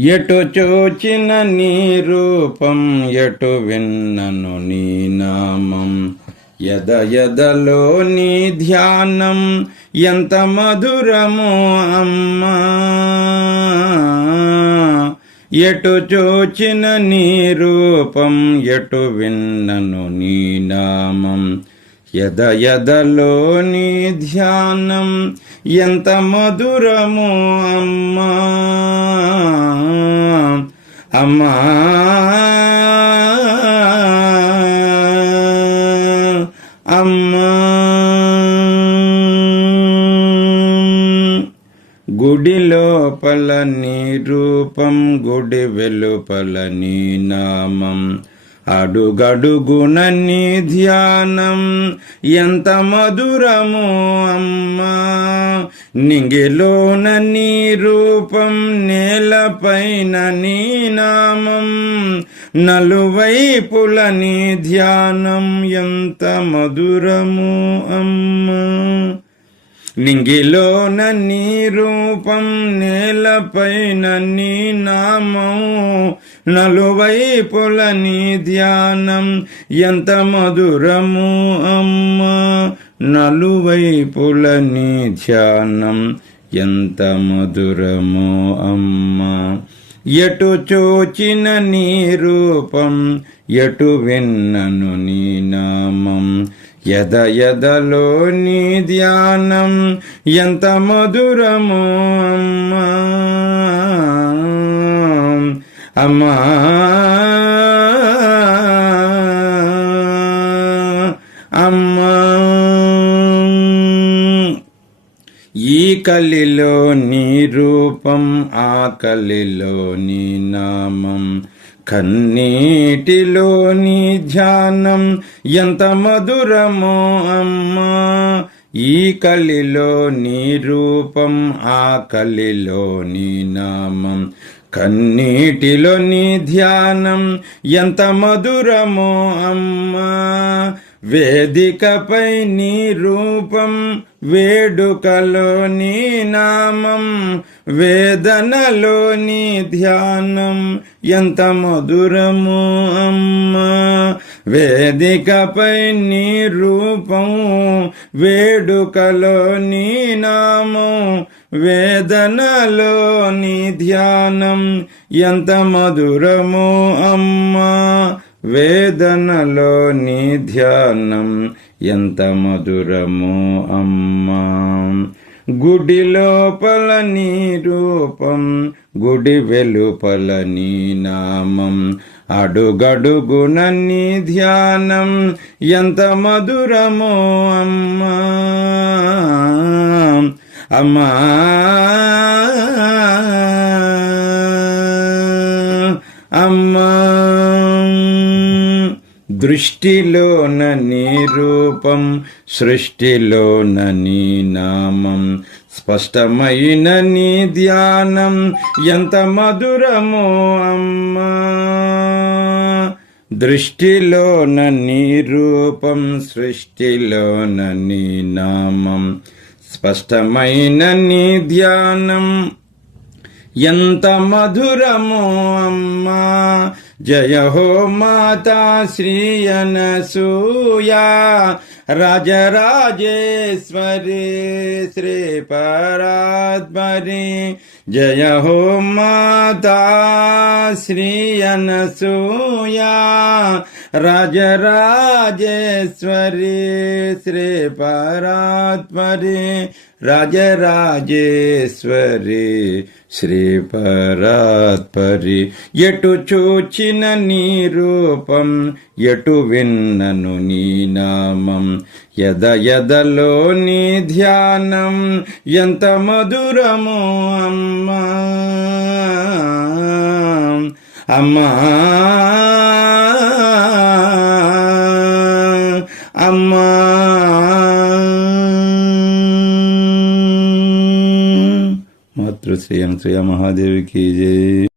ఎటు చూచిన నీ రూపం ఎటు విన్నను నీ నామం. ఎద ఎదలో నీ ధ్యానం ఎంత మధురము అమ్మా. ఎటు చూచిన నీ రూపం ఎటు విన్నను నీ నామం. యద యదలోని నీ ధ్యానం ఎంత మధురము అమ్మా. అమ్మా. అమ్మా. గుడి లోపల నీ రూపం గుడి వెలుపల నీ నామం. అడుగడుగున నీ ధ్యానం. ఎంత మధురమో అమ్మా. నింగిలోన నీ రూపం నేలపైన నీ నామం. నలువైపుల నీ ధ్యానం ఎంత మధురము అమ్మా. నింగిలోన నీ రూపం నేలపైన నీ నామం. నలువైపులని ధ్యానం ఎంత మధురము అమ్మా? నలువైపులని ధ్యానం ఎంత మధురము అమ్మా? ఎటు చూచిన నీ రూపం ఎటు విన్నను నీ నామం? ఎద ఎదలో నీ ధ్యానం ఎంత మధురము అమ్మా? అమ్మా. అమ్మా. ఈ కలిలో నీ రూపం ఆ కలిలో నీ నామం. కన్నీటిలో నీ ధ్యానం ఎంత మధురమో అమ్మా. ఈ కలిలో నీ రూపం ఆ కలిలో నీ నామం. కన్నీటిలోని ధ్యానం ఎంత మధురమో అమ్మా. వేదికపై నీ రూపం వేడుకలో నీ నామం వేదనలో నీ ధ్యానం ఎంత మధురము అమ్మా. వేదికపై నీ రూపం వేడుకలో నీ నామం వేదనలోని ధ్యానం ఎంత మధురము అమ్మా. వేదనలోని ధ్యానం ఎంత మధురమో అమ్మా. గుడి లోపల నీ రూపం గుడి వెలుపల నీ నామం. అడుగడుగున నీ ధ్యానం ఎంత మధురమో అమ్మా. అమ్మా. అమ్మా. దృష్టిలోన నీ రూపం సృష్టిలోన నీ నామం స్పష్టమైన నీ ధ్యానం ఎంత మధురమో అమ్మా. దృష్టిలోన నీ రూపం సృష్టిలోన నీ నామం స్పష్టమైన నీ ధ్యానం. ఎంత మధురమో అమ్మా. जय हो माता श्री अनसूया राजराजेश्वरी श्री परात्मरी जय हो माता श्री अनसूया राजराजेश्वरी श्री परात्मरी राजराजेश्वरी श्री परात्परी यटु चूची చూచిన నీ రూపం ఎటు విన్నను నీ నామం. ఎద ఎదలో నీ ధ్యానం ఎంత మధురమో అమ్మా. అమ్మా. అమ్మా. మాతృశ్రీ శ్రీయ మహాదేవికి జై.